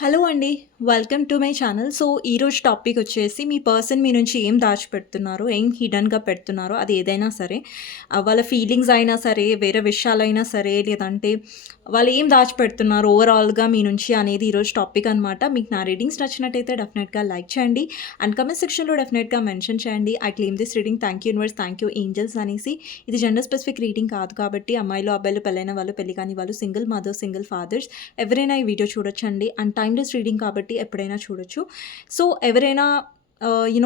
Hello అండి. Welcome to my channel. So, ఈరోజు topic వచ్చేసి మీ పర్సన్ మీ నుంచి ఏం దాచిపెడుతున్నారో, ఏం హిడెన్‌గా పెడుతున్నారో అది ఏదైనా సరే. వాళ్ళ ఫీలింగ్స్ అయినా సరే, వేరే విషయాలైనా సరే, లేదంటే వాళ్ళు ఏం దాచిపెడుతున్నారు ఓవరాల్‌గా మీ నుంచి అనేది ఈరోజు టాపిక్ అనమాట. మీకు నా రీడింగ్స్ నచ్చినట్టయితే డెఫినెట్‌గా లైక్ చేయండి. అండ్ కామెంట్ సెక్షన్‌లో డెఫినెట్‌గా మెన్షన్ చేయండి. I claim this reading. Thank you universe, thank you angels అనేసి. ఇది జెండర్ స్పెసిఫిక్ రీడింగ్ కాదు కాబట్టి అమ్మాయిలు, అబ్బాయిలు, పెళ్ళైన వాళ్ళు, పెళ్లి కాని వాళ్ళు, సింగిల్ మదర్స్, సింగిల్ ఫాదర్స్ ఎవరైనా ఈ వీడియో చూడొచ్చండి. అండ్ టైమ్‌లెస్ రీడింగ్ కాబట్టి ఎప్పుడైనా చూడొచ్చు. సో, ఎవరైనా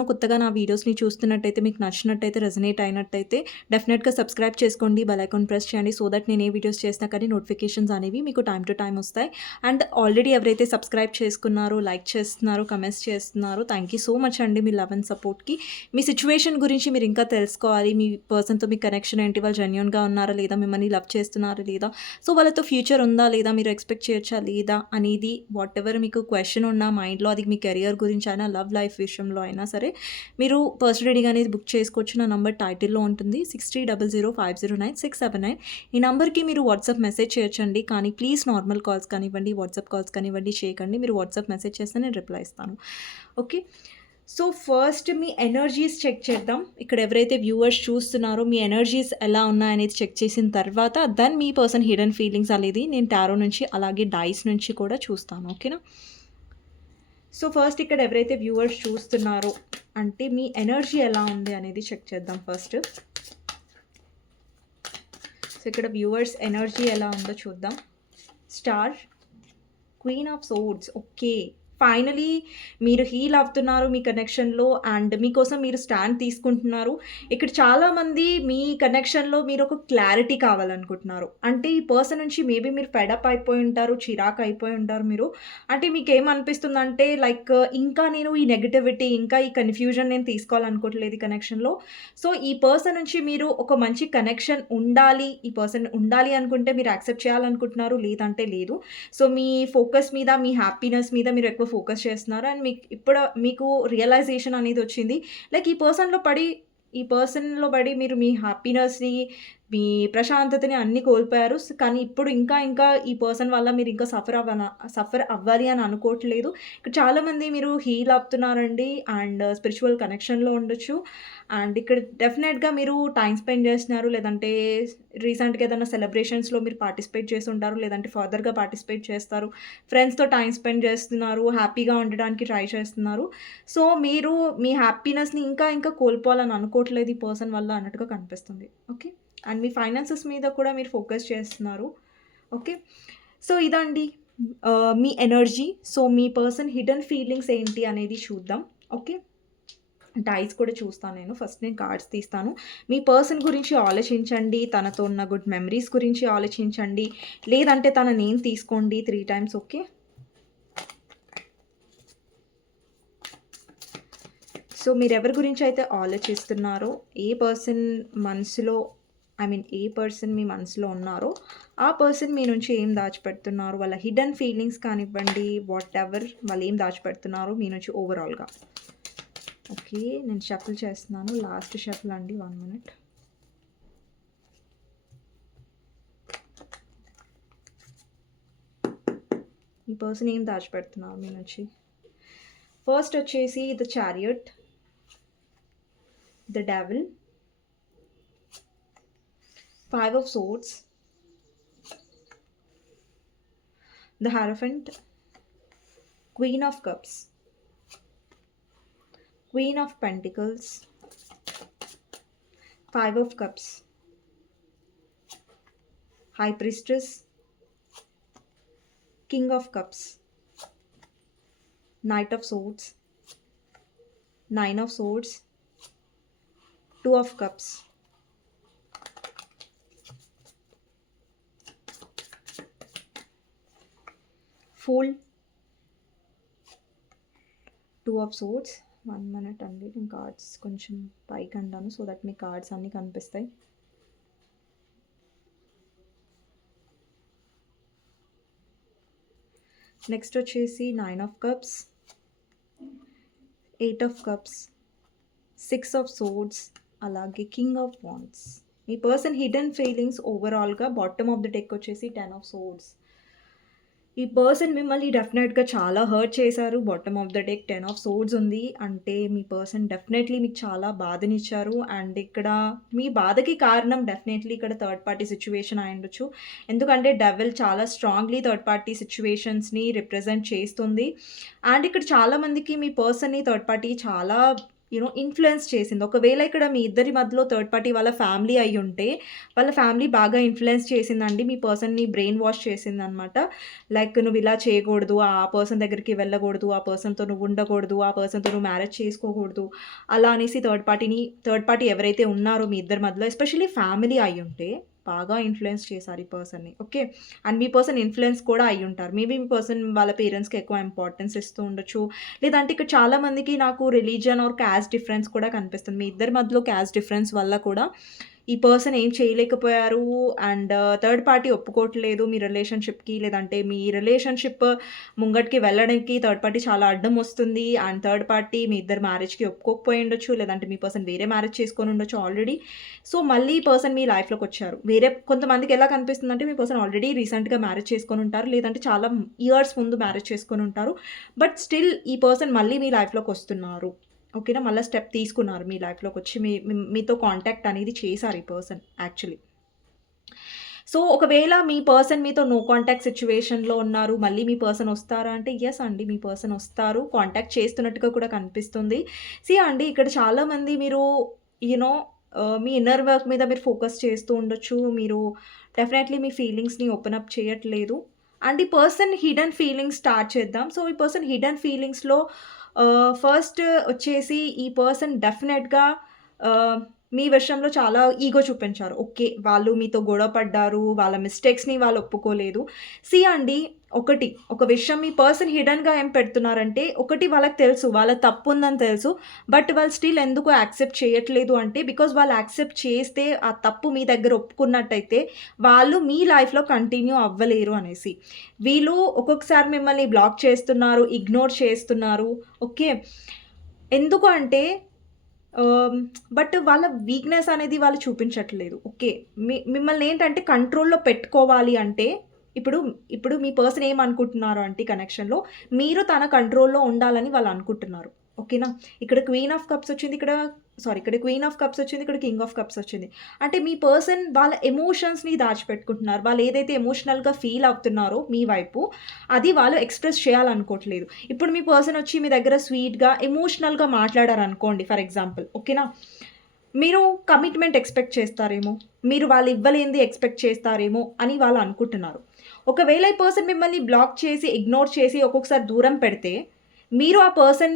కొత్తగా నా వీడియోస్‌ని చూస్తున్నట్టయితే, మీకు నచ్చినట్టయితే, రెజొనేట్ అయినట్టయితే డెఫినెట్‌గా సబ్స్క్రైబ్ చేసుకోండి. బెల్ ఐకాన్ ప్రెస్ చేయండి. సో దట్ నేను ఏ వీడియోస్ చేసినా కానీ నోటిఫికేషన్స్ అనేవి మీకు టైమ్ టు టైమ్ వస్తాయి. అండ్ ఆల్రెడీ ఎవరైతే సబ్స్క్రైబ్ చేసుకున్నారో, లైక్ చేస్తున్నారో, కమెంట్స్ చేస్తున్నారో థ్యాంక్ యూ సో మచ్ అండి మీ లవ్ అండ్ సపోర్ట్‌కి. మీ సిట్యుయేషన్ గురించి మీరు ఇంకా తెలుసుకోవాలి. మీ పర్సన్‌తో మీ కనెక్షన్ ఏంటి? వాళ్ళు జెన్యూన్‌గా ఉన్నారా లేదా? మిమ్మల్ని లవ్ చేస్తున్నారా లేదా? సో, వాళ్ళతో ఫ్యూచర్ ఉందా లేదా? మీరు ఎక్స్‌పెక్ట్ చేయొచ్చా లేదా? అనేది వాటెవర్ మీకు క్వెషన్ ఉన్నా మైండ్‌లో, అది మీ కెరియర్ గురించి అయినా, లవ్ లైఫ్ విషయంలో అయినా సరే, మీరు పర్సనల్ రీడింగ్ అనేది బుక్ చేసుకోవచ్చు. నా నంబర్ టైటిల్‌లో ఉంటుంది. 6300509679. ఈ నంబర్‌కి మీరు వాట్సాప్ మెసేజ్ చేయొచ్చండి. కానీ ప్లీజ్ నార్మల్ కాల్స్ కానివ్వండి, వాట్సాప్ కాల్స్ కానివ్వండి చేయకండి. మీరు వాట్సాప్ మెసేజ్ చేస్తే నేను రిప్లై ఇస్తాను. ఓకే. సో, ఫస్ట్ మీ ఎనర్జీస్ చెక్ చేద్దాం. ఇక్కడ ఎవరైతే వ్యూవర్స్ చూస్తున్నారో మీ ఎనర్జీస్ ఎలా ఉన్నాయనేది చెక్ చేసిన తర్వాత దెన్ మీ పర్సన్ హిడెన్ ఫీలింగ్స్ అనేది నేను టారో నుంచి అలాగే డైస్ నుంచి కూడా చూస్తాను. ఓకేనా? సో, ఫస్ట్ ఇక్కడ ఎవరైతే వ్యూవర్స్ చూస్తున్నారో అంటే మీ ఎనర్జీ ఎలా ఉంది అనేది చెక్ చేద్దాం ఫస్ట్. సో, ఇక్కడ వ్యూవర్స్ ఎనర్జీ ఎలా ఉందో చూద్దాం. Star, queen of swords. Okay. Finally మీరు హీల్ అవుతున్నారు మీ కనెక్షన్‌లో అండ్ మీకోసం మీరు స్టాండ్ తీసుకుంటున్నారు. ఇక్కడ చాలామంది మీ కనెక్షన్‌లో మీరొక క్లారిటీ కావాలనుకుంటున్నారు. అంటే ఈ పర్సన్ నుంచి మేబీ మీరు ఫెడ్ అప్ అయిపోయి ఉంటారు. చిరాకు అయిపోయి ఉంటారు మీరు. అంటే మీకేమనిపిస్తుందంటే లైక్ ఇంకా నేను ఈ నెగటివిటీ, ఇంకా ఈ కన్‌ఫ్యూజన్ నేను తీసుకోవాలనుకోవట్లేదు ఈ కనెక్షన్‌లో. సో, ఈ పర్సన్ నుంచి మీరు ఒక మంచి కనెక్షన్ ఉండాలి. ఈ పర్సన్ ఉండాలి అనుకుంటే మీరు యాక్సెప్ట్ చేయాలనుకుంటున్నారు. లేదంటే లేదు. సో, మీ ఫోకస్ మీద, మీ హ్యాపీనెస్ మీద మీరు ఎక్కువ ఫోకస్ చేస్తున్నారు. అండ్ మీకు రియలైజేషన్ అనేది వచ్చింది. లైక్ ఈ పర్సన్‌లో పడి మీరు మీ హ్యాపీనెస్‌ని, మీ ప్రశాంతతని అన్నీ కోల్పోయారు. కానీ ఇప్పుడు ఇంకా ఈ పర్సన్ వల్ల మీరు ఇంకా సఫర్ అవ్వాలి అని అనుకోవట్లేదు. ఇక్కడ చాలామంది మీరు హీల్ అవుతున్నారండి అండ్ స్పిరిచువల్ కనెక్షన్‌లో ఉండొచ్చు. అండ్ ఇక్కడ డెఫినెట్‌గా మీరు టైమ్ స్పెండ్ చేస్తున్నారు. లేదంటే రీసెంట్‌గా ఏదైనా సెలబ్రేషన్స్‌లో మీరు పార్టిసిపేట్ చేసి ఉంటారు. లేదంటే ఫర్దర్‌గా పార్టిసిపేట్ చేస్తారు. ఫ్రెండ్స్‌తో టైమ్ స్పెండ్ చేస్తున్నారు. హ్యాపీగా ఉండడానికి ట్రై చేస్తున్నారు. సో, మీరు మీ హ్యాపీనెస్‌ని ఇంకా కోల్పోవాలని అనుకోవట్లేదు ఈ పర్సన్ వల్ల అన్నట్టుగా కనిపిస్తుంది. ఓకే. అండ్ మీ ఫైనాన్సెస్ మీద కూడా మీరు ఫోకస్ చేస్తున్నారు. ఓకే. సో, ఇదండి మీ ఎనర్జీ. సో, మీ పర్సన్ హిడెన్ ఫీలింగ్స్ ఏంటి అనేది చూద్దాం. ఓకే. డైస్ కూడా చూస్తాను నేను. ఫస్ట్ నేను కార్డ్స్ తీస్తాను. మీ పర్సన్ గురించి ఆలోచించండి. తనతో ఉన్న గుడ్ మెమరీస్ గురించి ఆలోచించండి. లేదంటే తన నేమ్ తీసుకోండి 3 టైమ్స్. ఓకే. సో, మీరెవరి గురించయితే ఆలోచిస్తున్నారో, ఏ పర్సన్ మనసులో ఏ పర్సన్ మీ మనసులో ఉన్నారో, ఆ పర్సన్ మీ నుంచి ఏం దాచిపెడుతున్నారు, వాళ్ళ హిడెన్ ఫీలింగ్స్ కానివ్వండి, వాటెవర్ వాళ్ళేం దాచిపెడుతున్నారో మీ నుంచి ఓవరాల్‌గా. ఓకే. నేను షఫుల్ చేస్తున్నాను. లాస్ట్ షఫుల్ అండి. 1 మినిట్. ఈ పర్సన్ ఏం దాచిపెడుతున్నారు మీ నుంచి? ఫస్ట్ వచ్చేసి the chariot, the devil, 5 of swords, the hierophant, queen of cups, Queen of Pentacles, 5 of Cups, High Priestess, King of Cups, Knight of Swords, 9 of Swords, 2 of Cups, Fool, 2 of Swords. 1 minute అండి. నేను cards కొంచెం పైకి అంటాను so that me cards అన్నీ కనిపిస్తాయి. Next వచ్చేసి 9 of cups, 8 of cups, 6 of swords, అలాగే king of wands. మీ పర్సన్ హిడెన్ ఫీలింగ్స్ ఓవరాల్‌గా బాటమ్ ఆఫ్ ద డెక్ వచ్చేసి 10 ఆఫ్ సోర్డ్స్. ఈ పర్సన్ మిమ్మల్ని డెఫినెట్‌గా చాలా హర్ట్ చేశారు. Bottom of the deck 10 of swords ఉంది. అంటే మీ పర్సన్ డెఫినెట్‌లీ మీకు చాలా బాధనిచ్చారు. అండ్ ఇక్కడ మీ బాధకి కారణం డెఫినెట్‌లీ ఇక్కడ థర్డ్ పార్టీ సిట్యుయేషన్ అయ్యుండొచ్చు. ఎందుకంటే డెవిల్ చాలా స్ట్రాంగ్‌లీ థర్డ్ పార్టీ సిట్యుయేషన్స్‌ని రిప్రజెంట్ చేస్తుంది. అండ్ ఇక్కడ చాలా మందికి మీ పర్సన్‌ని థర్డ్ పార్టీ చాలా ఇన్‌ఫ్లుయెన్స్ చేసింది. ఒకవేళ ఇక్కడ మీ ఇద్దరి మధ్యలో థర్డ్ పార్టీ వాళ్ళ ఫ్యామిలీ అయ్యుంటే, వాళ్ళ ఫ్యామిలీ బాగా ఇన్‌ఫ్లుయెన్స్ చేసిందండి. మీ పర్సన్‌ని బ్రెయిన్ వాష్ చేసిందనమాట. లైక్ నువ్వు ఇలా చేయకూడదు, ఆ పర్సన్ దగ్గరికి వెళ్ళకూడదు, ఆ పర్సన్‌తో నువ్వు ఉండకూడదు, ఆ పర్సన్‌తో నువ్వు మ్యారేజ్ చేసుకోకూడదు. అలా అనేసి థర్డ్ పార్టీ ఎవరైతే ఉన్నారో మీ ఇద్దరి మధ్యలో ఎస్పెషల్లీ ఫ్యామిలీ అయ్యుంటే బాగా ఇన్‌ఫ్లుయెన్స్ చేశారు ఈ పర్సన్‌ని. Okay. And me person influence కూడా అయ్యుంటారు. మేబీ మీ పర్సన్ వాళ్ళ పేరెంట్స్‌కి ఎక్కువ ఇంపార్టెన్స్ ఇస్తూ ఉండొచ్చు. లేదంటే ఇక్కడ చాలా మందికి నాకు రిలీజియన్ ఆర్ కాస్ట్ డిఫరెన్స్ కూడా కనిపిస్తుంది. మీ ఇద్దరి మధ్యలో కాస్ట్ డిఫరెన్స్ వల్ల కూడా ఈ పర్సన్ ఏం చేయలేకపోయారు. అండ్ థర్డ్ పార్టీ ఒప్పుకోవట్లేదు మీ రిలేషన్‌షిప్‌కి. లేదంటే మీ రిలేషన్‌షిప్ ముంగటికి వెళ్ళడానికి థర్డ్ పార్టీ చాలా అడ్డం వస్తుంది. అండ్ థర్డ్ పార్టీ మీ ఇద్దరి మ్యారేజ్‌కి ఒప్పుకోకపోయి ఉండొచ్చు. లేదంటే మీ పర్సన్ వేరే మ్యారేజ్ చేసుకొని ఉండొచ్చు ఆల్రెడీ. సో, మళ్ళీ ఈ పర్సన్ మీ లైఫ్‌లోకొచ్చారు. కొంతమందికి ఎలా కనిపిస్తుందంటే మీ పర్సన్ ఆల్రెడీ రీసెంట్‌గా మ్యారేజ్ చేసుకొని ఉంటారు. లేదంటే చాలా ఇయర్స్ ముందు మ్యారేజ్ చేసుకొని ఉంటారు. బట్ స్టిల్ ఈ పర్సన్ మళ్ళీ మీ లైఫ్‌లోకొస్తున్నారు. ఓకేనా. మళ్ళా స్టెప్ తీసుకున్నారు మీ లైఫ్‌లోకొచ్చి మీతో కాంటాక్ట్ అనేది చేశారు ఈ పర్సన్ యాక్చువల్లీ. సో, ఒకవేళ మీ పర్సన్ మీతో నో కాంటాక్ట్ సిట్యుయేషన్‌లో ఉన్నారు. మళ్ళీ మీ పర్సన్ వస్తారా అంటే యెస్ అండి. మీ పర్సన్ వస్తారు. కాంటాక్ట్ చేస్తున్నట్టుగా కూడా కనిపిస్తుంది. అండి ఇక్కడ చాలామంది మీరు you know me inner work మీద మీరు ఫోకస్ చేస్తూ ఉండొచ్చు. మీరు డెఫినెట్‌లీ మీ ఫీలింగ్స్‌ని ఓపెన్ అప్ చేయట్లేదు. అండ్ ఈ పర్సన్ హిడెన్ ఫీలింగ్స్ స్టార్ట్ చేద్దాం. సో, ఈ పర్సన్ హిడెన్ ఫీలింగ్స్‌లో ఫస్ట్ వచ్చేసి ఈ పర్సన్ డెఫినెట్‌గా ఆహ్, మీ విషయంలో చాలా ఈగో చూపించారు. ఓకే. వాళ్ళు మీతో గొడవ పడ్డారు. వాళ్ళ మిస్టేక్స్‌ని వాళ్ళు ఒప్పుకోలేదు. అండి ఒక విషయం మీ పర్సన్ హిడెన్‌గా ఏం పెడుతున్నారంటే, ఒకటి వాళ్ళకి తెలుసు. వాళ్ళ తప్పుందని తెలుసు. బట్ వాళ్ళు స్టిల్ ఎందుకు యాక్సెప్ట్ చేయట్లేదు అంటే, బికాజ్ వాళ్ళు యాక్సెప్ట్ చేస్తే ఆ తప్పు మీ దగ్గర ఒప్పుకున్నట్టయితే, వాళ్ళు మీ లైఫ్‌లో కంటిన్యూ అవ్వలేరు అనేసి. వీళ్ళు ఒక్కొక్కసారి మిమ్మల్ని బ్లాక్ చేస్తున్నారు, ఇగ్నోర్ చేస్తున్నారు. ఓకే. ఎందుకు అంటే బట్ వాళ్ళ వీక్‌నెస్ అనేది వాళ్ళు చూపించట్లేదు. ఓకే. మిమ్మల్ని ఏంటంటే కంట్రోల్‌లో పెట్టుకోవాలి అంటే ఇప్పుడు మీ పర్సన్ ఏమనుకుంటున్నారు అంటే ఈ కనెక్షన్‌లో మీరు తన కంట్రోల్‌లో ఉండాలని వాళ్ళు అనుకుంటున్నారు. ఓకేనా. ఇక్కడ క్వీన్ ఆఫ్ కప్స్ వచ్చింది. ఇక్కడ క్వీన్ ఆఫ్ కప్స్ వచ్చింది. ఇక్కడ కింగ్ ఆఫ్ కప్స్ వచ్చింది. అంటే మీ పర్సన్ వాళ్ళ ఎమోషన్స్‌ని దాచిపెట్టుకుంటున్నారు. వాళ్ళు ఏదైతే ఎమోషనల్‌గా ఫీల్ అవుతున్నారో మీ వైపు, అది వాళ్ళు ఎక్స్‌ప్రెస్ చేయాలనుకోవట్లేదు. ఇప్పుడు మీ పర్సన్ వచ్చి మీ దగ్గర స్వీట్‌గా, ఎమోషనల్‌గా మాట్లాడారనుకోండి ఫర్ ఎగ్జాంపుల్. ఓకేనా. మీరు కమిట్మెంట్ ఎక్స్‌పెక్ట్ చేస్తారేమో, మీరు వాళ్ళు ఇవ్వలేనిది ఎక్స్‌పెక్ట్ చేస్తారేమో అని వాళ్ళు అనుకుంటున్నారు. ఒకవేళ ఈ పర్సన్ మిమ్మల్ని బ్లాక్ చేసి, ఇగ్నోర్ చేసి ఒక్కొక్కసారి దూరం పెడితే, మీరు ఆ పర్సన్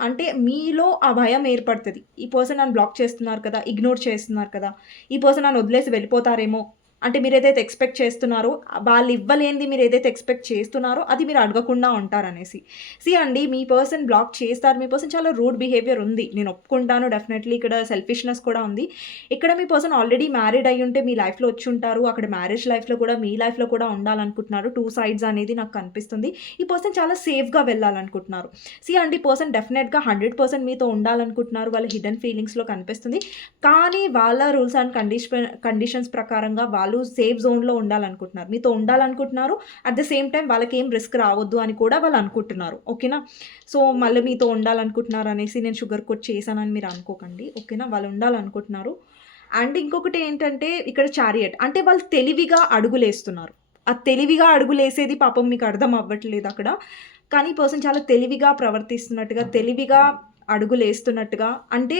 అంటే మీలో ఆ భయం ఏర్పడతది. ఈ పర్సన్ నన్ను బ్లాక్ చేస్తున్నారు కదా! ఇగ్నోర్ చేస్తున్నారు కదా! ఈ పర్సన్ నన్ను వదిలేసి వెళ్ళిపోతారేమో! అంటే మీరేదైతే ఎక్స్‌పెక్ట్ చేస్తున్నారో, వాళ్ళు ఇవ్వలేనిది మీరేదైతే ఎక్స్‌పెక్ట్ చేస్తున్నారో, అది మీరు అడగకుండా ఉంటారనేసి. అండి మీ పర్సన్ బ్లాక్ చేస్తారు. మీ పర్సన్ చాలా రూడ్ బిహేవియర్ ఉంది. నేను ఒప్పుకుంటాను డెఫినెట్‌లీ ఇక్కడ సెల్ఫిష్‌నెస్ కూడా ఉంది. ఇక్కడ మీ పర్సన్ ఆల్రెడీ మ్యారీడ్ అయ్యుంటే మీ లైఫ్‌లో వచ్చుంటారు. అక్కడ మ్యారేజ్ లైఫ్‌లో కూడా మీ లైఫ్‌లో కూడా ఉండాలనుకుంటున్నారు. 2 సైడ్స్ అనేది నాకు కనిపిస్తుంది. ఈ పర్సన్ చాలా సేఫ్‌గా వెళ్ళాలనుకుంటున్నారు. అండి ఈ పర్సన్ డెఫినెట్‌గా 100% మీతో ఉండాలనుకుంటున్నారు. వాళ్ళ హిడెన్ ఫీలింగ్స్‌లో కనిపిస్తుంది. కానీ వాళ్ళ రూల్స్ అండ్ కండిషన్స్ ప్రకారంగా వాళ్ళు సేఫ్ జోన్‌లో ఉండాలనుకుంటున్నారు. మీతో ఉండాలనుకుంటున్నారు. అట్ ద సేమ్ టైమ్ వాళ్ళకేం రిస్క్ రావద్దు అని కూడా వాళ్ళు అనుకుంటున్నారు. ఓకేనా. మళ్ళీ మీతో ఉండాలనుకుంటున్నారు అనేసి నేను షుగర్ కోట్ చేశానని మీరు అనుకోకండి. ఓకేనా. వాళ్ళు ఉండాలనుకుంటున్నారు. అండ్ ఇంకొకటి ఏంటంటే ఇక్కడ చారియట్ అంటే వాళ్ళు తెలివిగా అడుగులేస్తున్నారు. ఆ తెలివిగా అడుగులేసేది పాపం మీకు అర్థం అవ్వట్లేదు అక్కడ. కానీ ఈ పర్సన్ చాలా తెలివిగా ప్రవర్తిస్తున్నట్టుగా, తెలివిగా అడుగులేస్తున్నట్టుగా అంటే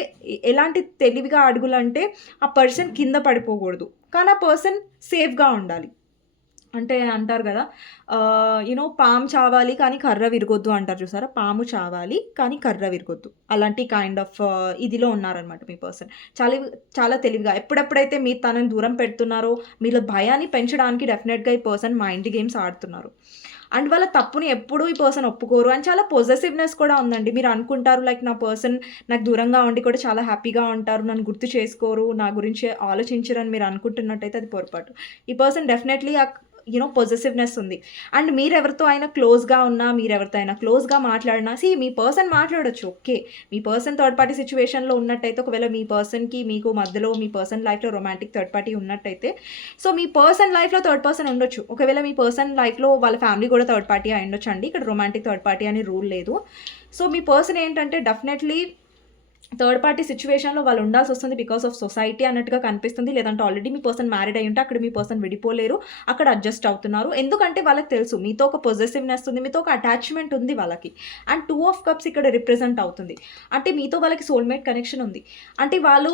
ఎలాంటి తెలివిగా అడుగులంటే ఆ పర్సన్ కింద పడిపోకూడదు. కానీ ఆ పర్సన్ సేఫ్‌గా ఉండాలి. అంటే అంటారు గదా! పాము చావాలి కానీ కర్ర విరగొద్దు అంటారు చూసారా? పాము చావాలి కానీ కర్ర విరగొద్దు. అలాంటి కైండ్ ఆఫ్ ఇదిలో ఉన్నారనమాట మీ పర్సన్. చాలా చాలా తెలివిగా ఎప్పుడెప్పుడైతే మీరు తనని దూరం పెడుతున్నారో, మీలో భయాన్ని పెంచడానికి డెఫినెట్‌గా ఈ పర్సన్ మైండ్ గేమ్స్ ఆడుతున్నారు. అండ్ వాళ్ళ తప్పుని ఎప్పుడూ ఈ పర్సన్ ఒప్పుకోరు. అండ్ చాలా పొసెసివ్‌నెస్ కూడా ఉందండి. మీరు అనుకుంటారు లైక్ నా పర్సన్ నాకు దూరంగా ఉండి కూడా చాలా హ్యాపీగా ఉంటారు. నన్ను గుర్తు చేసుకోరు. నా గురించి ఆలోచించరని మీరు అనుకుంటున్నట్టయితే అది పొరపాటు. ఈ పర్సన్ డెఫినెట్‌లీ పొజెసివ్నెస్ ఉంది. అండ్ మీరెవరితో అయినా క్లోజ్గా ఉన్నా, మీరెవరితో అయినా క్లోజ్గా మాట్లాడినా మీ పర్సన్ మాట్లాడొచ్చు. ఓకే, మీ పర్సన్ థర్డ్ పార్టీ సిచ్యువేషన్లో ఉన్నట్టయితే, ఒకవేళ మీ పర్సన్కి మీకు మధ్యలో మీ పర్సన్ లైఫ్లో రొమాంటిక్ థర్డ్ పార్టీ ఉన్నట్టయితే, మీ పర్సన్ లైఫ్లో థర్డ్ పర్సన్ ఉండొచ్చు. ఒకవేళ మీ పర్సన్ లైఫ్లో వాళ్ళ ఫ్యామిలీ కూడా థర్డ్ పార్టీ అయి ఉండొచ్చు అండి. ఇక్కడ రొమాంటిక్ థర్డ్ పార్టీ అని రూల్ లేదు. మీ పర్సన్ ఏంటంటే డెఫినెట్లీ థర్డ్ పార్టీ సిచ్యువేషన్లో వాళ్ళు ఉండాల్సి వస్తుంది బికాస్ ఆఫ్ సొసైటీ అన్నట్టుగా కనిపిస్తుంది. లేదంటే ఆల్రెడీ మీ పర్సన్ మ్యారీడ్ అయి ఉంటే అక్కడ మీ పర్సన్ విడిపోలేరు, అక్కడ అడ్జస్ట్ అవుతున్నారు. ఎందుకంటే వాళ్ళకి తెలుసు మీతో ఒక పొజెసివ్నెస్ ఉంది, మీతో ఒక అటాచ్మెంట్ ఉంది వాళ్ళకి. అండ్ 2 ఆఫ్ కప్స్ ఇక్కడ రిప్రజెంట్ అవుతుంది. అంటే మీతో వాళ్ళకి సోల్మేట్ కనెక్షన్ ఉంది. అంటే వాళ్ళు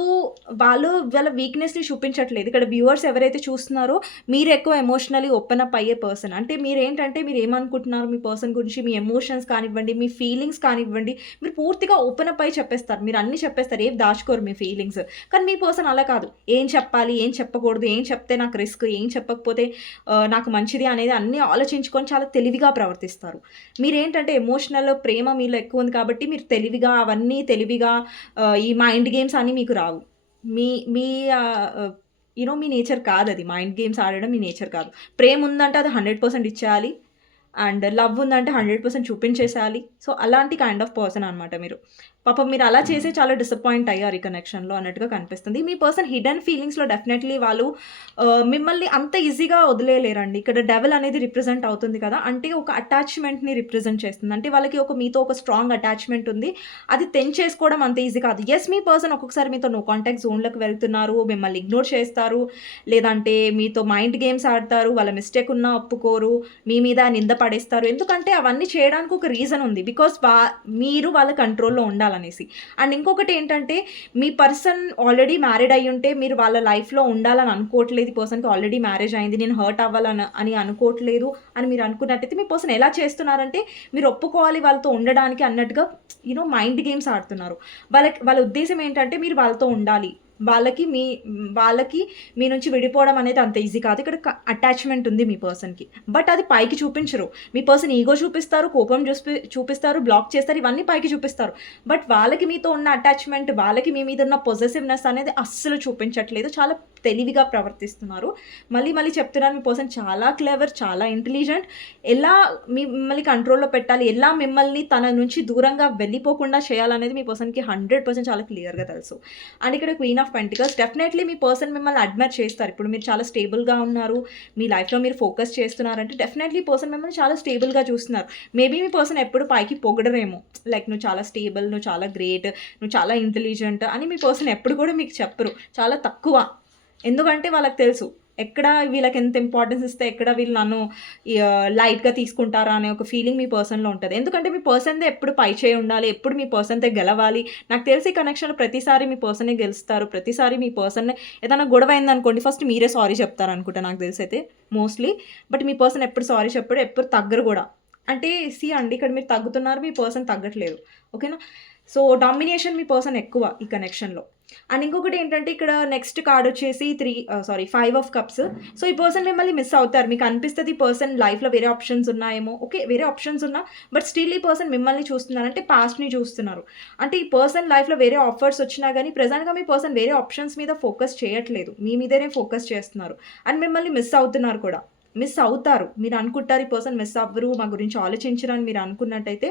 వాళ్ళ వీక్నెస్ని చూపించట్లేదు. ఇక్కడ వ్యూవర్స్ ఎవరైతే చూస్తున్నారో మీరు ఎక్కువ ఎమోషనలీ ఓపెన్ అప్ అయ్యే పర్సన్. అంటే మీరేంటంటే మీరు ఏమనుకుంటున్నారు మీ పర్సన్ గురించి, మీ ఎమోషన్స్ కానివ్వండి, మీ ఫీలింగ్స్ కానివ్వండి, మీరు పూర్తిగా ఓపెన్ అప్ అయ్యి చెప్పేస్తారు. మీరు అన్నీ చెప్పేస్తారు, ఏం దాచుకోరు మీ ఫీలింగ్స్. కానీ మీ పర్సన్ అలా కాదు. ఏం చెప్పాలి, ఏం చెప్పకూడదు, ఏం చెప్తే నాకు రిస్క్, ఏం చెప్పకపోతే నాకు మంచిది అనేది అన్నీ ఆలోచించుకొని చాలా తెలివిగా ప్రవర్తిస్తారు. మీరేంటంటే ఎమోషనల్ ప్రేమ మీలో ఎక్కువ ఉంది కాబట్టి మీరు తెలివిగా ఈ మైండ్ గేమ్స్ అన్నీ మీకు రావు. మీ మీ మీ నేచర్ కాదు అది. మైండ్ గేమ్స్ ఆడడం మీ నేచర్ కాదు. ప్రేమ ఉందంటే అది 100% ఇచ్చేయాలి. అండ్ లవ్ ఉందంటే 100% చూపించేసేయాలి. అలాంటి కైండ్ ఆఫ్ పర్సన్ అనమాట మీరు. పాపం మీరు అలా చేసి చాలా డిసప్పాయింట్ అయ్యారు ఈ కనెక్షన్లో అన్నట్టుగా కనిపిస్తుంది. మీ పర్సన్ హిడెన్ ఫీలింగ్స్లో డెఫినెట్లీ వాళ్ళు మిమ్మల్ని అంత ఈజీగా వదిలేయలేరండి. ఇక్కడ డెవల్ అనేది రిప్రజెంట్ అవుతుంది కదా, అంటే ఒక అటాచ్మెంట్ని రిప్రజెంట్ చేస్తుంది. అంటే వాళ్ళకి మీతో ఒక స్ట్రాంగ్ అటాచ్మెంట్ ఉంది, అది తెంచేసుకోవడం అంత ఈజీ కాదు. ఎస్, మీ పర్సన్ ఒక్కొక్కసారి మీతో నో కాంటాక్ట్ జోన్లోకి వెళ్తున్నారు, మిమ్మల్ని ఇగ్నోర్ చేస్తారు, లేదంటే మీతో మైండ్ గేమ్స్ ఆడతారు, వాళ్ళ మిస్టేక్ ఉన్నా ఒప్పుకోరు, మీ మీద నింద పడేస్తారు. ఎందుకంటే అవన్నీ చేయడానికి ఒక రీజన్ ఉంది, బికాస్ మీరు వాళ్ళ కంట్రోల్లో ఉండాలి అనేసి. అండ్ ఇంకొకటి ఏంటంటే మీ పర్సన్ ఆల్రెడీ మ్యారీడ్ అయ్యి ఉంటే మీరు వాళ్ళ లైఫ్లో ఉండాలని అనుకోవట్లేదు. ఈ పర్సన్కి ఆల్రెడీ మ్యారేజ్ అయింది, నేను హర్ట్ అవ్వాలని అనుకోవట్లేదు అని మీరు అనుకున్నట్టయితే మీ పర్సన్ ఎలా చేస్తున్నారంటే మీరు ఒప్పుకోవాలి వాళ్ళతో ఉండడానికి అన్నట్టుగా మైండ్ గేమ్స్ ఆడుతున్నారు. వాళ్ళ ఉద్దేశం ఏంటంటే మీరు వాళ్ళతో ఉండాలి, వాళ్ళకి మీ నుంచి విడిపోవడం అనేది అంత ఈజీ కాదు. ఇక్కడ అటాచ్మెంట్ ఉంది మీ పర్సన్కి, బట్ అది పైకి చూపించరు. మీ పర్సన్ ఈగో చూపిస్తారు, కోపం చూపిస్తారు, బ్లాక్ చేస్తారు, ఇవన్నీ పైకి చూపిస్తారు. బట్ వాళ్ళకి మీతో ఉన్న అటాచ్మెంట్, వాళ్ళకి మీ మీద ఉన్న పొజెసివ్నెస్ అనేది అస్సలు చూపించట్లేదు. చాలా తెలివిగా ప్రవర్తిస్తున్నారు. మళ్ళీ చెప్తున్నాను, మీ పర్సన్ చాలా క్లెవర్, చాలా ఇంటెలిజెంట్. ఎలా మిమ్మల్ని కంట్రోల్లో పెట్టాలి, ఎలా మిమ్మల్ని తన నుంచి దూరంగా వెళ్ళిపోకుండా చేయాలనేది మీ పర్సన్కి 100% చాలా క్లియర్గా తెలుసు. అండ్ ఇక్కడ queen of pentacles, definitely me person మిమ్మల్ని అడ్మైర్ చేస్తారు. ఇప్పుడు మీరు చాలా స్టేబుల్గా ఉన్నారు, మీ లైఫ్లో మీరు ఫోకస్ చేస్తున్నారంటే డెఫినెట్లీ పర్సన్ మిమ్మల్ని చాలా స్టేబుల్గా చూస్తున్నారు. మేబీ మీ పర్సన్ ఎప్పుడు పైకి పొగడరేమో, లైక్ నువ్వు చాలా స్టేబుల్, నువ్వు చాలా గ్రేట్, నువ్వు చాలా ఇంటెలిజెంట్ అని మీ పర్సన్ ఎప్పుడు కూడా మీకు చెప్పరు. చాలా తక్కువ. ఎందుకంటే వాళ్ళకి తెలుసు ఎక్కడ వీళ్ళకి ఎంత ఇంపార్టెన్స్ ఇస్తే ఎక్కడ వీళ్ళు నన్ను లైట్గా తీసుకుంటారా అనే ఒక ఫీలింగ్ మీ పర్సన్లో ఉంటుంది. ఎందుకంటే మీ పర్సన్దే ఎప్పుడు పై చేయి ఉండాలి, ఎప్పుడు మీ పర్సన్తో గెలవాలి. నాకు తెలిసి కనెక్షన్లో ప్రతిసారి మీ పర్సనే గెలుస్తారు. ప్రతిసారి మీ పర్సన్ ఏదైనా గొడవ అయిందనుకోండి, ఫస్ట్ మీరే సారీ చెప్తారు అనుకుంటా నాకు తెలిసి అయితే మోస్ట్లీ. బట్ మీ పర్సన్ ఎప్పుడు సారీ చెప్పాడు, ఎప్పుడు తగ్గరు కూడా. అంటే అండి, ఇక్కడ మీరు తగ్గుతున్నారు, మీ పర్సన్ తగ్గట్లేదు. ఓకేనా? డామినేషన్ మీ పర్సన్ ఎక్కువ ఈ కనెక్షన్లో. అండ్ ఇంకొకటి ఏంటంటే ఇక్కడ నెక్స్ట్ కార్డ్ వచ్చేసి 5 ఆఫ్ కప్స్. ఈ పర్సన్ మిమ్మల్ని మిస్ అవుతారు. మీకు అనిపిస్తుంది ఈ పర్సన్ లైఫ్లో వేరే ఆప్షన్స్ ఉన్నాయేమో. ఓకే, వేరే ఆప్షన్స్ ఉన్నా, బట్ స్టిల్ ఈ పర్సన్ మిమ్మల్ని చూస్తున్నారు, అంటే పాస్ట్ని చూస్తున్నారు. అంటే ఈ పర్సన్ లైఫ్లో వేరే ఆఫర్స్ వచ్చినా కానీ ప్రెజెంట్గా మీ పర్సన్ వేరే ఆప్షన్స్ మీద ఫోకస్ చేయట్లేదు, మీ మీదనే ఫోకస్ చేస్తున్నారు. అండ్ మిమ్మల్ని మిస్ అవుతున్నారు కూడా. మిస్ అవుతారు, మీరు అనుకుంటారు ఈ పర్సన్ మిస్ అవ్వరు, మా గురించి ఆలోచించరు అని మీరు అనుకున్నట్టయితే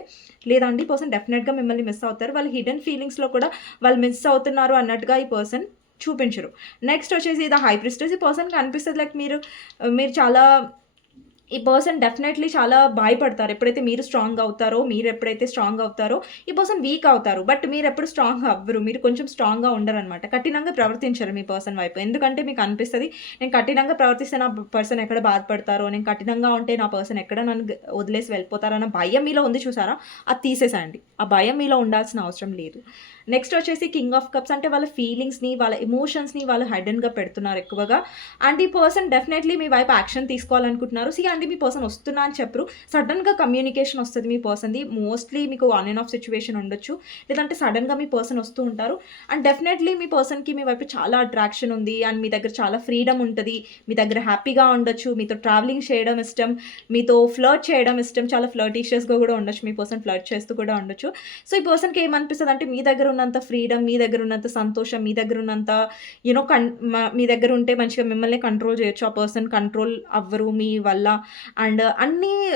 లేదండి, ఈ పర్సన్ డెఫినెట్గా మిమ్మల్ని మిస్ అవుతారు. వాళ్ళ హిడెన్ ఫీలింగ్స్లో కూడా వాళ్ళు మిస్ అవుతున్నారు అన్నట్టుగా ఈ పర్సన్ చూపించరు. నెక్స్ట్ వచ్చేసి ఇది హై ప్రిస్టెస్. ఈ పర్సన్కి అనిపిస్తుంది లైక్ మీరు చాలా, ఈ పర్సన్ డెఫినెట్లీ చాలా భయపడతారు. ఎప్పుడైతే మీరు స్ట్రాంగ్ అవుతారో, మీరు ఎప్పుడైతే స్ట్రాంగ్ అవుతారో ఈ పర్సన్ వీక్ అవుతారు. బట్ మీరు ఎప్పుడు స్ట్రాంగ్ అవ్వరు, మీరు కొంచెం స్ట్రాంగ్గా ఉండరు అనమాట. కఠినంగా ప్రవర్తించరు మీ పర్సన్ వైపు. ఎందుకంటే మీకు అనిపిస్తుంది నేను కఠినంగా ప్రవర్తిస్తే నా పర్సన్ ఎక్కడ బాధపడతారో, నేను కఠినంగా ఉంటే నా పర్సన్ ఎక్కడ నన్ను వదిలేసి వెళ్ళిపోతారో అన్న భయం మీలో ఉంది చూసారా, అది తీసేసండి. ఆ భయం మీలో ఉండాల్సిన అవసరం లేదు. నెక్స్ట్ వచ్చేసి కింగ్ ఆఫ్ కప్స్. అంటే వాళ్ళ ఫీలింగ్స్ని, వాళ్ళ ఎమోషన్స్ని వాళ్ళు హైడెన్గా పెడుతున్నారు ఎక్కువగా. అండ్ ఈ పర్సన్ డెఫినెట్లీ మీ వైపు యాక్షన్ తీసుకోవాలనుకుంటున్నారు. అండి మీ పర్సన్ వస్తున్నా అని చెప్పరు. సడన్‌గా కమ్యూనికేషన్ వస్తది మీ పర్సన్‌ది. మోస్ట్‌లీ మీకు ఆన్ అండ్ ఆఫ్ సిట్యుయేషన్ ఉండొచ్చు. లేదంటే సడన్‌గా మీ పర్సన్ వస్తూ ఉంటారు. అండ్ డెఫినెట్‌లీ మీ పర్సన్‌కి మీ వైపు చాలా అట్రాక్షన్ ఉంది. అండ్ మీ దగ్గర చాలా ఫ్రీడమ్ ఉంటది. మీ దగ్గర హ్యాపీగా ఉండొచ్చు. మీతో ట్రావెలింగ్ చేయడం ఇష్టం. మీతో ఫ్లర్ట్ చేయడం ఇష్టం. చాలా ఫ్లర్టీషియస్‌గా కూడా ఉండొచ్చు. మీ పర్సన్ ఫ్లర్ట్ చేస్తూ కూడా ఉండొచ్చు. సో, ఈ పర్సన్‌కి ఏమనిపిస్తదంటే మీ దగ్గర ఉన్నంత ఫ్రీడమ్, మీ దగ్గర ఉన్నంత సంతోషం, మీ దగ్గర ఉన్నంత యూ నో మీ దగ్గర ఉంటే మంచిగా మిమ్మల్ని కంట్రోల్ చేయొచ్చు. ఆ పర్సన్ కంట్రోల్ అవ్వరు మీ వల్ల. అండ్ అన్నీ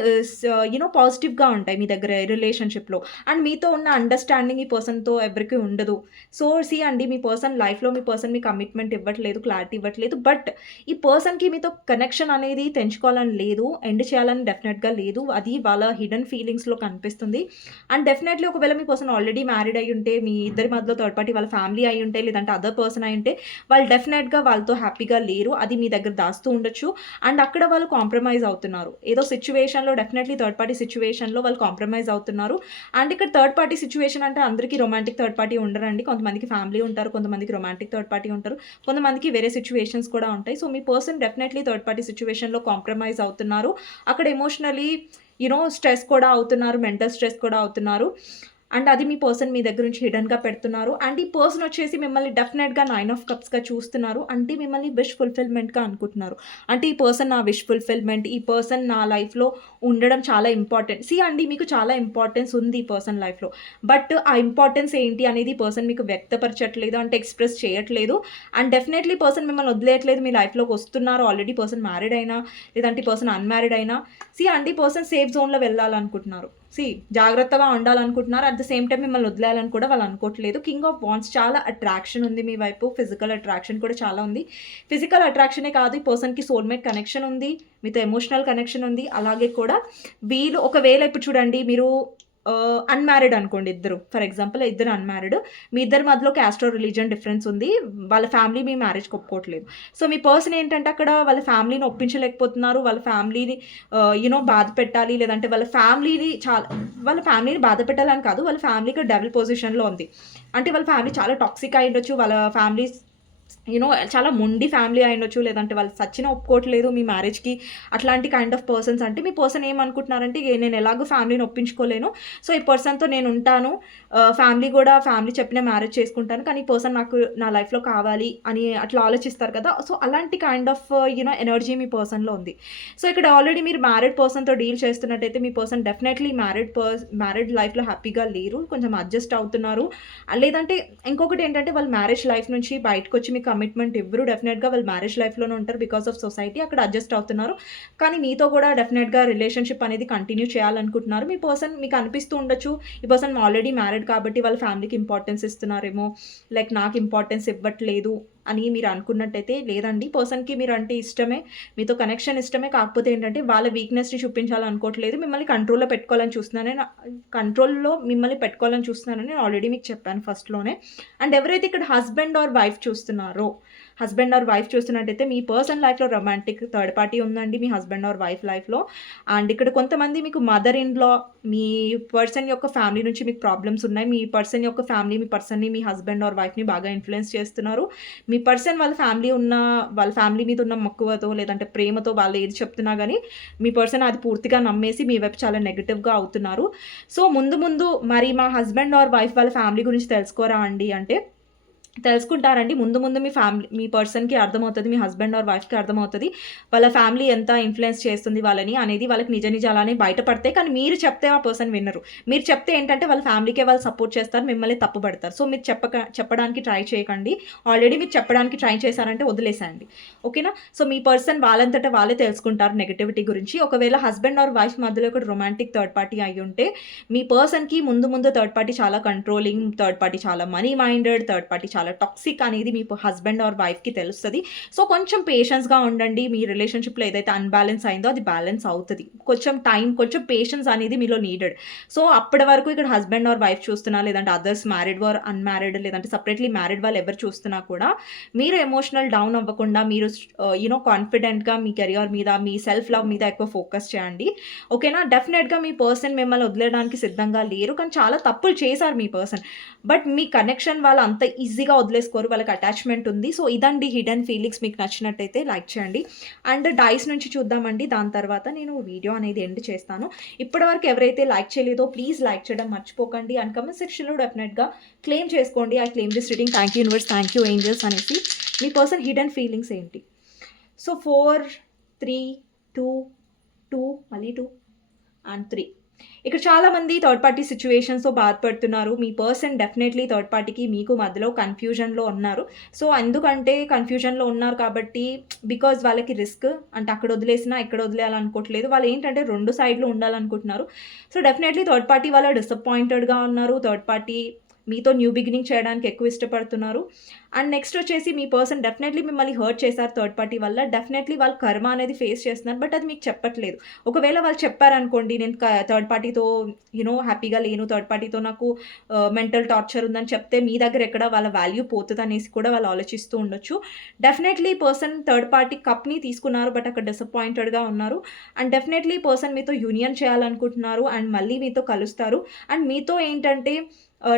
పాజిటివ్‌గా ఉంటాయి మీ దగ్గర రిలేషన్‌షిప్‌లో. అండ్ మీతో ఉన్న అండర్‌స్టాండింగ్ ఈ పర్సన్‌తో ఎవరికీ ఉండదు. సో, అండి మీ పర్సన్ లైఫ్‌లో మీ పర్సన్ మీకు కమిట్మెంట్ ఇవ్వట్లేదు, క్లారిటీ ఇవ్వట్లేదు. బట్ ఈ పర్సన్‌కి మీతో కనెక్షన్ అనేది తెంచుకోవాలని లేదు. ఎండ్ చేయాలని డెఫినెట్‌గా లేదు. అది వాళ్ళ హిడెన్ ఫీలింగ్స్‌లో కనిపిస్తుంది. అండ్ డెఫినెట్‌లీ ఒకవేళ మీ పర్సన్ ఆల్రెడీ మ్యారీడ్ అయ్యుంటే, మీ ఇద్దరి మధ్యలో థర్డ్ పార్టీ వాళ్ళ ఫ్యామిలీ అయ్యుంటే, లేదంటే అదర్ పర్సన్ అయ్యుంటే, వాళ్ళు డెఫినెట్‌గా వాళ్ళతో హ్యాపీగా లేరు. అది మీ దగ్గర దాస్తూ ఉండొచ్చు. అండ్ అక్కడ వాళ్ళు కాంప్రమైజ్ అవుతున్నారు. ఏదో సిట్యుయేషన్‌లో డెఫినెట్‌లీ థర్డ్ పార్టీ సిట్యుయేషన్‌లో వాళ్ళు కాంప్రమైజ్ అవుతున్నారు. అండ్ ఇక్కడ థర్డ్ పార్టీ సిట్యుయేషన్ అంటే అందరికీ రొమాంటిక్ థర్డ్ పార్టీ ఉండరండి. కొంతమందికి ఫ్యామిలీ ఉంటారు. కొంతమందికి రొమాంటిక్ థర్డ్ పార్టీ ఉంటారు. కొంతమందికి వేరే సిట్యుయేషన్స్ కూడా ఉంటాయి. సో, మీ పర్సన్ డెఫినెట్‌లీ థర్డ్ పార్టీ సిట్యుయేషన్‌లో కాంప్రమైజ్ అవుతున్నారు. అక్కడ ఎమోషనల్లీ స్ట్రెస్ కూడా అవుతున్నారు. మెంటల్ స్ట్రెస్ కూడా అవుతున్నారు. అండ్ అది మీ పర్సన్ మీ దగ్గర నుంచి హిడెన్‌గా పెడుతున్నారు. అండ్ ఈ పర్సన్ వచ్చేసి మిమ్మల్ని డెఫినెట్‌గా 9 ఆఫ్ కప్స్‌గా చూస్తున్నారు. అంటే మిమ్మల్ని విష్ ఫుల్‌ఫిల్‌మెంట్‌గా అనుకుంటున్నారు. అంటే ఈ పర్సన్ నా విష్ ఫుల్‌ఫిల్‌మెంట్, ఈ పర్సన్ నా లైఫ్‌లో ఉండడం చాలా ఇంపార్టెంట్. అండి మీకు చాలా ఇంపార్టెన్స్ ఉంది ఈ పర్సన్ లైఫ్‌లో. బట్ ఆ ఇంపార్టెన్స్ ఏంటి అనేది ఈ పర్సన్ మీకు వ్యక్తపరచట్లేదు. అంటే ఎక్స్‌ప్రెస్ చేయట్లేదు. అండ్ డెఫినెట్‌లీ పర్సన్ మిమ్మల్ని వదిలేయట్లేదు. మీ లైఫ్‌లోకి వస్తున్నారు. ఆల్రెడీ పర్సన్ మ్యారీడ్ అయినా, లేదంటే ఈ పర్సన్ అన్‌మ్యారీడ్ అయినా. అండి పర్సన్ సేఫ్ జోన్‌లో వెళ్ళాలనుకుంటున్నారు. జాగ్రత్తగా ఉండాలనుకుంటున్నారు. అట్ ద సేమ్ టైమ్ మిమ్మల్ని వదిలేయాలని కూడా వాళ్ళు అనుకోవట్లేదు. కింగ్ ఆఫ్ వాండ్స్ చాలా అట్రాక్షన్ ఉంది మీ వైపు. ఫిజికల్ అట్రాక్షన్ కూడా చాలా ఉంది. ఫిజికల్ అట్రాక్షనే కాదు, ఈ పర్సన్‌కి సోల్‌మేట్ కనెక్షన్ ఉంది. మీతో ఎమోషనల్ కనెక్షన్ ఉంది. అలాగే కూడా వీళ్ళు ఒకవేళ ఇప్పుడు చూడండి మీరు అన్‌మ్యారీడ్ అనుకోండి ఇద్దరు. ఫర్ ఎగ్జాంపుల్ ఇద్దరు అన్‌మ్యారీడ్. మీ ఇద్దరి మధ్యలో క్యాస్ట్ ఆర్ రిలీజియన్ డిఫరెన్స్ ఉంది. వాళ్ళ ఫ్యామిలీ మీ మ్యారేజ్‌కి ఒప్పుకోవట్లేదు. సో, మీ పర్సన్ ఏంటంటే అక్కడ వాళ్ళ ఫ్యామిలీని ఒప్పించలేకపోతున్నారు. వాళ్ళ ఫ్యామిలీని బాధ పెట్టాలి. లేదంటే వాళ్ళ ఫ్యామిలీని బాధ పెట్టాలని కాదు. వాళ్ళ ఫ్యామిలీ ఇక్కడ డెవిల్ పొజిషన్‌లో ఉంది. అంటే వాళ్ళ ఫ్యామిలీ చాలా టాక్సిక్ అయ్యుండొచ్చు. వాళ్ళ ఫ్యామిలీ చాలా మొండి ఫ్యామిలీ అయ్యుండొచ్చు. లేదంటే వాళ్ళు సచ్చినా ఒప్పుకోవట్లేదు మీ మ్యారేజ్‌కి. అట్లాంటి కైండ్ ఆఫ్ పర్సన్స్ అంటే మీ పర్సన్ ఏమనుకుంటున్నారంటే నేను ఎలాగో ఫ్యామిలీని ఒప్పించుకోలేను. సో, ఈ పర్సన్‌తో నేను ఉంటాను. ఫ్యామిలీ చెప్పిన మ్యారేజ్ చేసుకుంటాను. కానీ ఈ పర్సన్ నాకు నా లైఫ్‌లో కావాలి అని అట్లా ఆలోచిస్తారు కదా! సో, అలాంటి కైండ్ ఆఫ్ ఎనర్జీ మీ పర్సన్‌లో ఉంది. సో, ఇక్కడ ఆల్రెడీ మీరు మ్యారీడ్ పర్సన్‌తో డీల్ చేస్తున్నట్టయితే మీ పర్సన్ డెఫినెట్‌లీ మ్యారీడ్ లైఫ్‌లో హ్యాపీగా లేరు. కొంచెం అడ్జస్ట్ అవుతున్నారు. లేదంటే ఇంకొకటి ఏంటంటే వాళ్ళు మ్యారేజ్ లైఫ్ నుంచి బయటకొచ్చి మీకు కమిట్మెంట్ ఇవ్వరు. డెఫినెట్‌గా వాళ్ళు మ్యారేజ్ లైఫ్‌లోనే ఉంటారు. బికాస్ ఆఫ్ సొసైటీ అక్కడ అడ్జస్ట్ అవుతున్నారు. కానీ మీతో కూడా డెఫినెట్‌గా రిలేషన్‌షిప్ అనేది కంటిన్యూ చేయాలనుకుంటున్నారు. మీ పర్సన్ మీకు అనిపిస్తూ ఉండొచ్చు. ఈ పర్సన్ ఆల్రెడీ మ్యారీడ్ కాబట్టి వాళ్ళ ఫ్యామిలీకి ఇంపార్టెన్స్ ఇస్తున్నారేమో. లైక్ నాకు ఇంపార్టెన్స్ ఇవ్వట్లేదు అని మీరు అనుకున్నట్టయితే లేదండి. పర్సన్‌కి మీరంటే ఇష్టమే. మీతో కనెక్షన్ ఇష్టమే. కాకపోతే ఏంటంటే వాళ్ళ వీక్‌నెస్‌ని చూపించాలనుకోవట్లేదు. కంట్రోల్‌లో మిమ్మల్ని పెట్టుకోవాలని చూస్తున్నారని ఆల్రెడీ మీకు చెప్పాను ఫస్ట్‌లోనే. అండ్ ఎవరైతే ఇక్కడ హస్బెండ్ ఆర్ వైఫ్ చూస్తున్నట్టయితే మీ పర్సన్ లైఫ్‌లో రొమాంటిక్ థర్డ్ పార్టీ ఉందండి మీ హస్బెండ్ ఆర్ వైఫ్ లైఫ్‌లో. అండ్ ఇక్కడ కొంతమంది మీకు mother in law, me person యొక్క ఫ్యామిలీ నుంచి మీకు ప్రాబ్లమ్స్ ఉన్నాయి. మీ పర్సన్ యొక్క ఫ్యామిలీ మీ పర్సన్‌ని, మీ హస్బెండ్ ఆర్ వైఫ్‌ని బాగా ఇన్‌ఫ్లుయెన్స్ చేస్తున్నారు. మీ పర్సన్ వాళ్ళ ఫ్యామిలీ మీద ఉన్న మక్కువతో లేదంటే ప్రేమతో వాళ్ళు ఏది చెప్తున్నా గానీ మీ పర్సన్ అది పూర్తిగా నమ్మేసి మీ వైపు చాలా నెగెటివ్‌గా అవుతున్నారు. సో, ముందు మరి మా హస్బెండ్ ఆర్ వైఫ్ వాళ్ళ ఫ్యామిలీ గురించి తెలుసుకోరా అండి అంటే తెలుసుకుంటారండి. ముందు మీ పర్సన్‌కి అర్థమవుతది. మీ హస్బెండ్ ఆర్ వైఫ్‌కి అర్థమవుతది. వాళ్ళ ఫ్యామిలీ ఎంత ఇన్‌ఫ్లుయెన్స్ చేస్తుంది వాళ్ళని అనేది వాళ్ళకి నిజాలనే బయటపడతాయి. కానీ మీరు చెప్తే ఆ పర్సన్ వినరు. మీరు చెప్తే ఏంటంటే వాళ్ళ ఫ్యామిలీకే వాళ్ళు సపోర్ట్ చేస్తారు. మిమ్మల్ని తప్పుపడతారు. సో, మీరు చెప్పడానికి ట్రై చేయకండి. ఆల్రెడీ మీరు చెప్పడానికి ట్రై చేశారంటే వదిలేసేయండి. ఓకేనా? సో, మీ పర్సన్ వాళ్ళంతట వాళ్ళే తెలుసుకుంటారు నెగటివిటీ గురించి. ఒకవేళ హస్బెండ్ ఆర్ వైఫ్ మధ్యలో ఒకటి రొమాంటిక్ థర్డ్ పార్టీ అయ్యుంటే మీ పర్సన్‌కి ముందు థర్డ్ పార్టీ చాలా కంట్రోలింగ్, థర్డ్ పార్టీ చాలా మనీ మైండెడ్, థర్డ్ పార్టీ చాలా టాక్సిక్ అనేది మీ హస్బెండ్ ఆర్ వైఫ్‌కి తెలుస్తది. సో, కొంచెం పేషెన్స్‌గా ఉండండి. మీ రిలేషన్‌షిప్‌లో ఏదైతే అన్‌బ్యాలెన్స్ అయిందో అది బ్యాలెన్స్ అవుతది. కొంచెం పేషెన్స్ అనేది మీలో నీడెడ్. సో, అప్పటి వరకు ఇక్కడ హస్బెండ్ ఆర్ వైఫ్ చూస్తున్నా, లేదంటే అదర్స్ మ్యారీడ్ ఆర్ అన్‌మ్యారీడ్, లేదంటే సెపరేట్‌లీ మ్యారీడ్ వాళ్ళు ఎవరు చూస్తున్నా కూడా మీరు ఎమోషనల్ డౌన్ అవ్వకుండా మీరు కాన్ఫిడెంట్‌గా మీ కెరియర్ మీద, మీ సెల్ఫ్ లవ్ మీద ఎక్కువ ఫోకస్ చేయండి. ఓకేనా? డెఫినెట్‌గా మీ పర్సన్ మిమ్మల్ని వదిలేయడానికి సిద్ధంగా లేరు. కానీ చాలా తప్పులు చేశారు మీ పర్సన్. బట్ మీ కనెక్షన్ వాళ్ళు అంత ఈజీగా ఈజీగా వదిలేసుకోరు, వాళ్ళకి అటాచ్మెంట్ ఉంది. సో ఇదండి హిడెన్ ఫీలింగ్స్. మీకు నచ్చినట్టయితే లైక్ చేయండి. అండ్ డైస్ నుంచి చూద్దామండి, దాని తర్వాత నేను వీడియో అనేది ఎండ్ చేస్తాను. ఇప్పటివరకు ఎవరైతే లైక్ చేయలేదో ప్లీజ్ లైక్ చేయడం మర్చిపోకండి. అండ్ కమెంట్ సెక్షన్లో డెఫినెట్గా క్లెయిమ్ చేసుకోండి, I claim this reading, thank you universe, thank you angels అనేసి. మీ పర్సన్ హిడెన్ ఫీలింగ్స్ ఏంటి? సో 4, 3, 2, 2 మళ్ళీ 2 అండ్ 3. ఇక్కడ చాలామంది థర్డ్ పార్టీ సిచ్యువేషన్స్తో బాధపడుతున్నారు. మీ పర్సన్ డెఫినెట్లీ థర్డ్ పార్టీకి మీకు మధ్యలో కన్ఫ్యూజన్లో ఉన్నారు. సో ఎందుకంటే కన్ఫ్యూజన్లో ఉన్నారు కాబట్టి, బికాజ్ వాళ్ళకి రిస్క్ అంటే అక్కడ వదిలేసినా ఇక్కడ వదిలేయాలనుకోవట్లేదు. వాళ్ళు ఏంటంటే 2 సైడ్లు ఉండాలనుకుంటున్నారు. సో డెఫినెట్లీ థర్డ్ పార్టీ వాళ్ళు డిసప్పాయింటెడ్గా ఉన్నారు. థర్డ్ పార్టీ మీతో న్యూ బిగినింగ్ చేయడానికి ఎక్కువ ఇష్టపడుతున్నారు. అండ్ నెక్స్ట్ వచ్చేసి మీ పర్సన్ డెఫినెట్లీ మిమ్మల్ని హర్ట్ చేశారు థర్డ్ పార్టీ వల్ల. డెఫినెట్లీ వాళ్ళు కర్మ అనేది ఫేస్ చేస్తున్నారు, బట్ అది మీకు చెప్పట్లేదు. ఒకవేళ వాళ్ళు చెప్పారనుకోండి, నేను థర్డ్ పార్టీతో హ్యాపీగా లేను, థర్డ్ పార్టీతో నాకు మెంటల్ టార్చర్ ఉందని చెప్తే మీ దగ్గర ఎక్కడ వాళ్ళ వాల్యూ పోతుంది అనేసి కూడా వాళ్ళు ఆలోచిస్తూ ఉండొచ్చు. డెఫినెట్లీ పర్సన్ థర్డ్ పార్టీ కప్ని తీసుకున్నారు, బట్ అక్కడ డిసప్పాయింటెడ్గా ఉన్నారు. అండ్ డెఫినెట్లీ పర్సన్ మీతో యూనియన్ చేయాలనుకుంటున్నారు అండ్ మళ్ళీ మీతో కలుస్తారు. అండ్ మీతో ఏంటంటే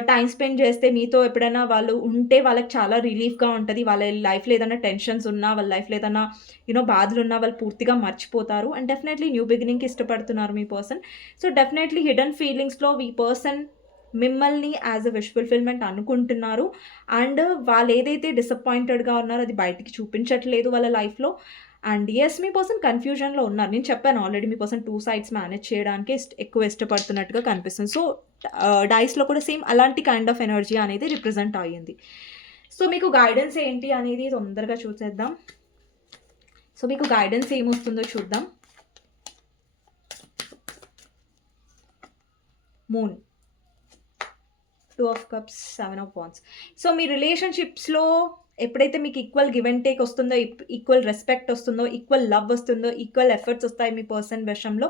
టైం స్పెండ్ చేస్తే, మీతో ఎప్పుడైనా వాళ్ళు ఉంటే వాళ్ళకి చాలా రిలీఫ్గా ఉంటుంది. వాళ్ళ లైఫ్లో ఏదైనా టెన్షన్స్ ఉన్నా, వాళ్ళ లైఫ్లో ఏదైనా బాధలు ఉన్నా వాళ్ళు పూర్తిగా మర్చిపోతారు. అండ్ డెఫినెట్లీ న్యూ బిగినింగ్కి ఇష్టపడుతున్నారు మీ పర్సన్. సో డెఫినెట్లీ హిడెన్ ఫీలింగ్స్లో మీ పర్సన్ మిమ్మల్ని యాజ్ అ విష్ ఫుల్ఫిల్మెంట్ అనుకుంటున్నారు. అండ్ వాళ్ళు ఏదైతే డిసప్పాయింటెడ్గా ఉన్నారో అది బయటికి చూపించట్లేదు వాళ్ళ లైఫ్లో. అండ్ ఎస్, మీ పర్సన్ కన్ఫ్యూజన్లో ఉన్నారు. నేను చెప్పాను ఆల్రెడీ, మీ పర్సన్ 2 సైడ్స్ మేనేజ్ చేయడానికి ఎక్కువ ఇష్టపడుతున్నట్టుగా కనిపిస్తుంది. సో డైస్లో కూడా సేమ్ అలాంటి కైండ్ ఆఫ్ ఎనర్జీ అనేది రిప్రజెంట్ అయ్యింది. సో మీకు గైడెన్స్ ఏంటి అనేది తొందరగా చూసేద్దాం. సో మీకు గైడెన్స్ ఏమొస్తుందో చూద్దాం. Moon, 2 of cups, 7 of wands. So మీ రిలేషన్షిప్స్లో ఎప్పుడైతే మీకు ఈక్వల్ గివ్ అండ్ టేక్ వస్తుందో, ఈక్వల్ రెస్పెక్ట్ వస్తుందో, ఈక్వల్ లవ్ వస్తుందో, ఈక్వల్ ఎఫర్ట్స్ వస్తాయి మీ పర్సన్ విషయంలో,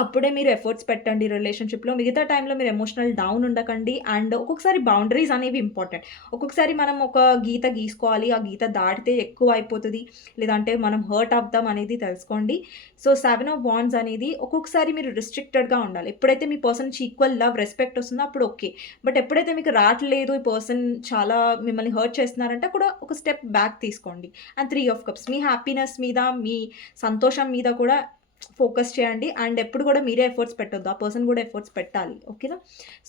అప్పుడే మీరు ఎఫర్ట్స్ పెట్టండి రిలేషన్షిప్లో. మిగతా టైంలో మీరు ఎమోషనల్ డౌన్ ఉండకండి. అండ్ ఒక్కొక్కసారి బౌండరీస్ అనేవి ఇంపార్టెంట్. ఒక్కొక్కసారి మనం ఒక గీత గీసుకోవాలి, ఆ గీత దాటితే ఎక్కువ అయిపోతుంది, లేదంటే మనం హర్ట్ అవుతాం అనేది తెలుసుకోండి. సో 7 ఆఫ్ వాండ్స్ అనేది ఒక్కొక్కసారి మీరు రిస్ట్రిక్టెడ్గా ఉండాలి. ఎప్పుడైతే మీ పర్సన్ నుంచి ఈక్వల్ లవ్, రెస్పెక్ట్ వస్తుందో అప్పుడు ఓకే. బట్ ఎప్పుడైతే మీకు రావట్లేదు, ఈ పర్సన్ చాలా మిమ్మల్ని హర్ట్ చేస్తున్నారంటే కూడా ఒక స్టెప్ బ్యాక్ తీసుకోండి. And 3 of cups, me happiness మీద, మీ సంతోషం మీద కూడా ఫోకస్ చేయండి. అండ్ ఎప్పుడు కూడా మీరే ఎఫర్ట్స్ పెట్టొద్దు, ఆ పర్సన్ కూడా ఎఫర్ట్స్ పెట్టాలి. ఓకేనా?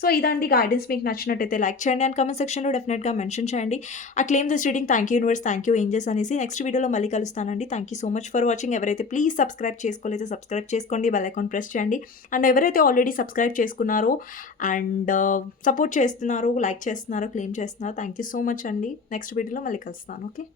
సో ఇదండి గైడెన్స్. మీకు నచ్చినట్టయితే లైక్ చేయండి అండ్ కామెంట్ సెక్షన్లో డెఫినెట్గా మెన్షన్ చేయండి. I claim this reading, thank you universe, thank you angels అనేసి. నెక్స్ట్ వీడియోలో మళ్ళీ కలుస్తానండి. Thank you so much for watching. ఎవరైతే ప్లీజ్ సబ్స్క్రైబ్ చేసుకోలేదో సబ్స్క్రైబ్ చేసుకోండి, బెల్ ఐకాన్ ప్రెస్ చేయండి. అండ్ ఎవరైతే ఆల్రెడీ సబ్స్క్రైబ్ చేసుకున్నారో అండ్ సపోర్ట్ చేస్తున్నారో, లైక్ చేస్తున్నారో, క్లెయిమ్ చేస్తున్నారో, థ్యాంక్ యూ సో మచ్ అండి. నెక్స్ట్ వీడియోలో మళ్ళీ కలుస్తాను. ఓకే.